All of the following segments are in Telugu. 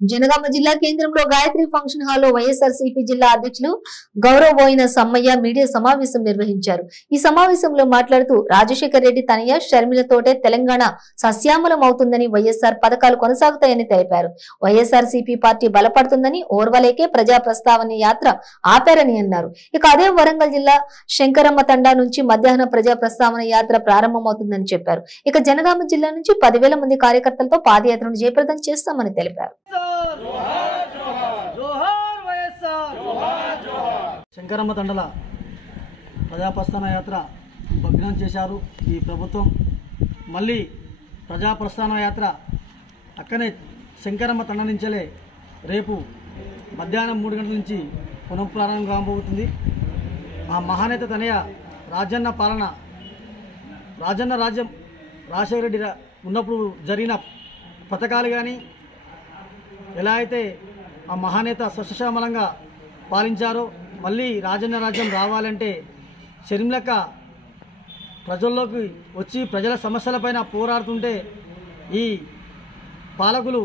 జనగామ జిల్లా కేంద్రంలో గాయత్రి ఫంక్షన్ హాల్లో వైఎస్ఆర్సీపీ జిల్లా అధ్యక్షులు గౌరవబోయిన సమ్మయ్య మీడియా సమావేశం నిర్వహించారు. ఈ సమావేశంలో మాట్లాడుతూ రాజశేఖర్ రెడ్డి తనయ షర్మిలతోటే తెలంగాణ సస్యామలం అవుతుందని, వైఎస్ఆర్ పథకాలు కొనసాగుతాయని తెలిపారు. వైఎస్ఆర్సీపీ పార్టీ బలపడుతుందని ఓర్వలేకే ప్రజా ప్రస్తావన యాత్ర ఆపారని అన్నారు. ఇక అదే వరంగల్ జిల్లా శంకరమ్మ తండా నుంచి మధ్యాహ్న ప్రజా ప్రస్తావన యాత్ర ప్రారంభమవుతుందని చెప్పారు. ఇక జనగామ జిల్లా నుంచి 10,000 మంది కార్యకర్తలతో పాదయాత్రను జయప్రదం చేస్తామని తెలిపారు. శంకరమ్మ తండల ప్రజాప్రస్థాన యాత్ర భగ్నం చేశారు ఈ ప్రభుత్వం. మళ్ళీ ప్రజాప్రస్థాన యాత్ర అక్కనే శంకరమ్మ తండ నుంచే రేపు మధ్యాహ్నం 3 గంటల నుంచి పునఃప్రారంభం కాబోతుంది. ఆ మహానేత తనయ రాజన్న పాలన, రాజన్న రాజ్యం రాజశేఖర రెడ్డి ఉన్నప్పుడు జరిగిన పథకాలు కానీ, ఎలా అయితే ఆ మహానేత సస్యశ్యామలంగా పాలించారో మళ్ళీ రాజన్న రాజ్యం రావాలంటే షర్మిలక్క ప్రజల్లోకి వచ్చి ప్రజల సమస్యలపైన పోరాడుతుంటే ఈ పాలకులు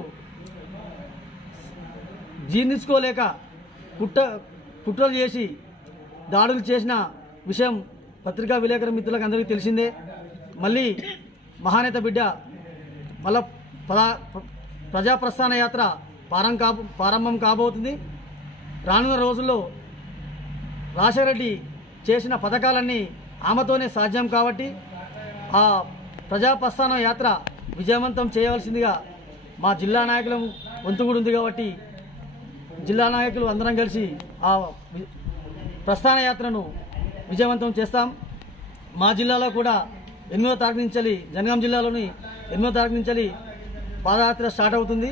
జీర్ణించుకోలేక కుట్రలు చేసి దాడులు చేసిన విషయం పత్రికా విలేకరుల మిత్రులకు అందరికీ తెలిసిందే. మళ్ళీ మహానేత బిడ్డ మళ్ళా ప్రజాప్రస్థాన యాత్ర ప్రారంభం కాబోతుంది. రానున్న రోజుల్లో రాజశేఖర రెడ్డి చేసిన పథకాలన్నీ ఆమెతోనే సాధ్యం కాబట్టి ఆ ప్రజాప్రస్థాన యాత్ర విజయవంతం చేయవలసిందిగా మా జిల్లా నాయకుల వంతు కూడా ఉంది కాబట్టి జిల్లా నాయకులు అందరం కలిసి ఆ ప్రస్థాన యాత్రను విజయవంతం చేస్తాం. మా జిల్లాలో కూడా 8వ తారీఖు నుంచి, జనగాం జిల్లాలోని 8వ తారీఖు నుంచి పాదయాత్ర స్టార్ట్ అవుతుంది.